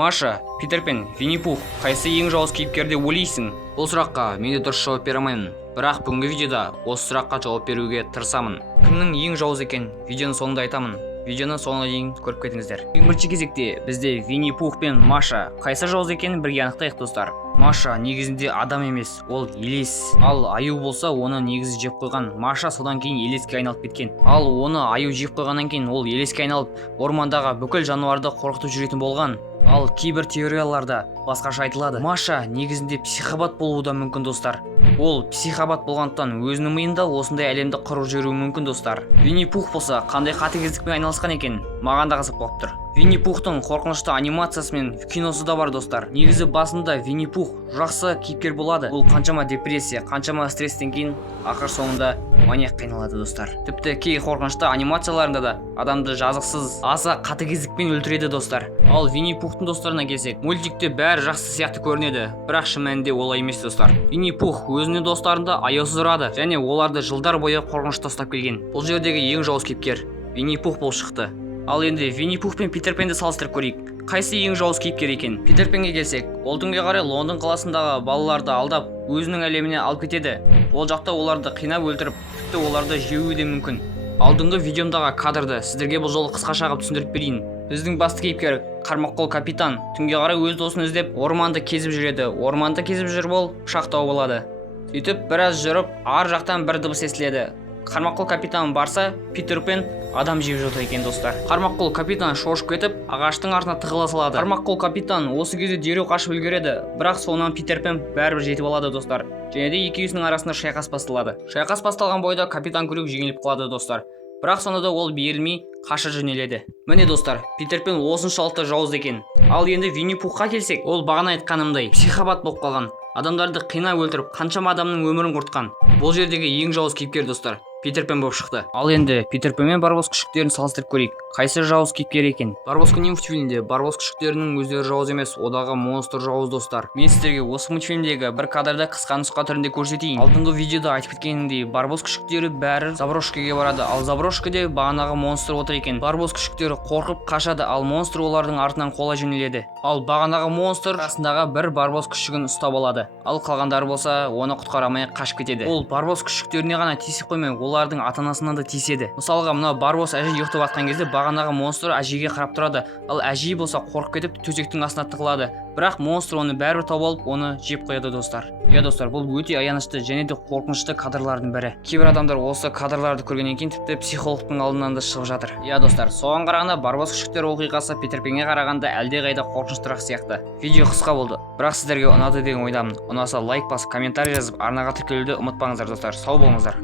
Маша, Питер пен Винни Пух қайсы ең жауыз кейіпкер деп ойлайсың? Бұл сұраққа мен де дұрыс жауап бере алмаймын. Бірақ бүгінгі видеода осы сұраққа жауап беруге тырысамын. Кімнің ең жауыз екен видеоның соңында айтамын. Видеоны соңына дейін көріп кетіңіздер. Ең бірінші кезекте бізде Винни Пух пен Маша қайсы жауыз екенін бірге анықтайық достар. Маша негізінде адам емес, ол елес. Ал аю болса оны негізі жеп қойған. Маша содан кейін елеске айналып кеткен. Ал оны аю жеп қойғаннан кейін ол елеске айналып ормандағы бүкіл жануарды қорқытып жүретін болған. Ал кейбір теорияларда басқаша айтылады. Маша негізінде психопат болуы да мүмкін достар. Ол психопат болғандықтан өзінің миында осындай әлемді құрып жүруі мүмкін достар. Винни Пух болса қандай қатыгездікпен айналысқан екен, маған да қызық болып тұр. Винни Пухтың қорқынышты анимациясы мен киносы да бар достар. Негізі басында Винни Пух жақсы кейіпкер болады. Ол қаншама депрессия, қаншама стресстен кейін ақыр соңында маньякқа айналады достар. Тіпті кей қорқынышты анимацияларында да адамды жазықсыз аса қатыгездікпен өлтіреді достар. Ал Винни Пухтың достарына келсек, мультикте бәрі жақсы сияқты көрінеді, бірақ шын мәнінде олай емес достар. Винни Пух өзінің достарында аяусыз ұрады және оларды жылдар бойы қорқынышта ұстап келген. Бұл жердегі ең жауыз кейіпкер Винни Пух болып шықты. Ал енді Винни Пух пен Питер пенді салыстырып көрейік. Қайсы ең жауыз кейіпкер екен? Питер пенге келсек, ол түнге қарай Лондон қаласындағы балаларды алдап, өзінің әлеміне алып кетеді. Ол жақта оларды қинап өлтіріп, тіпті оларды жеуі де мүмкін. Алдыңғы видеомдағы кадрды сіздерге бұл жолы қысқаша ғып түсіндіріп берейін. Біздің басты кейіпкер Қармаққол капитан түнге қарай өз досын іздеп орманды кезіп жүреді. Орманды кезіп жүріп ол пышақ тауып алады. Сөйтіп біраз жүріп, ар жақтан бір дыбыс естіледі. Қармаққол капитан барса, Питер пен адам жеп жатыр екен достар. Қармаққол капитан шошып кетіп, ағаштың артына тығыла салады. Қармаққол капитан осы кезде дереу қашып үлгереді, бірақ соңынан Питер пен бәрібір жетіп алады достар. Және де екеуісінің арасында шайқас басталады. Шайқас басталған бойда капитан күрек жеңіліп қалады достар. Бірақ сонда да ол берілмей қаша жөнеледі. Міне достар, Питер пен осыншалықты жауыз екен. Ал енді Винни Пухқа келсек, ол бағана айтқанымдай психопат болып қалған. Адамдарды қинап өлтіріп, қаншама адамның өмірін құртқан. Бұл жердегі ең жауыз кейіпкер достар Питер пен болып шықты. Ал енді Питер пен мен Барбос күшіктерін салыстырып көрейік. Қайсы жауыз кейіпкер екен? Барбос күні мультфильмінде Барбос күшіктерінің өздері жауыз емес, одағы монстр жауыз достар. Мен сіздерге осы мультфильмдегі бір кадрда қысқа нұсқа түрінде көрсетейін. Алдыңғы видеода айтып кеткенімдей, Барбос күшіктері бәрі заброшкаға барады. Ал заброшкада бағанағы монстр отыр екен. Барбос күшіктері қорқып қашады, ал монстр олардың артынан қуа жөнеледі. Ал бағанағы монстр арасындағы бір Барбос күшігін ұстап алады. Ал қалғандары болса, оны құтқара алмай қашып кетеді. Ол Барбос күшіктеріне ғана тиісіп қоймай, олардың ата-анасына да тиіседі. Мысалға, мына Барбос әже ұйықтап жатқан кезде бағанағы монстр әжеге қарап тұрады. Ал әже болса қорқып кетіп төсектің астына тығылады. Бірақ монстр оны бәрібір тауып алып, оны жеп қояды достар. Иә достар, бұл өте аянышты және де қорқынышты кадрлардың бірі. Кейбір адамдар осы кадрларды көргеннен кейін тіпті психологтың алдынан да шығып жатыр. Иә достар, соған қарағанда Барбос күшіктер оқиғасы Питер пенге қарағанда әлдеқайда қорқыныштырақ сияқты. Видео қысқа болды, бірақ сіздерге ұнады деген ойдамын. Ұнаса лайк басып, комментарий жазып, арнаға тіркелуді ұмытпаңыздар достар. Сау болыңыздар.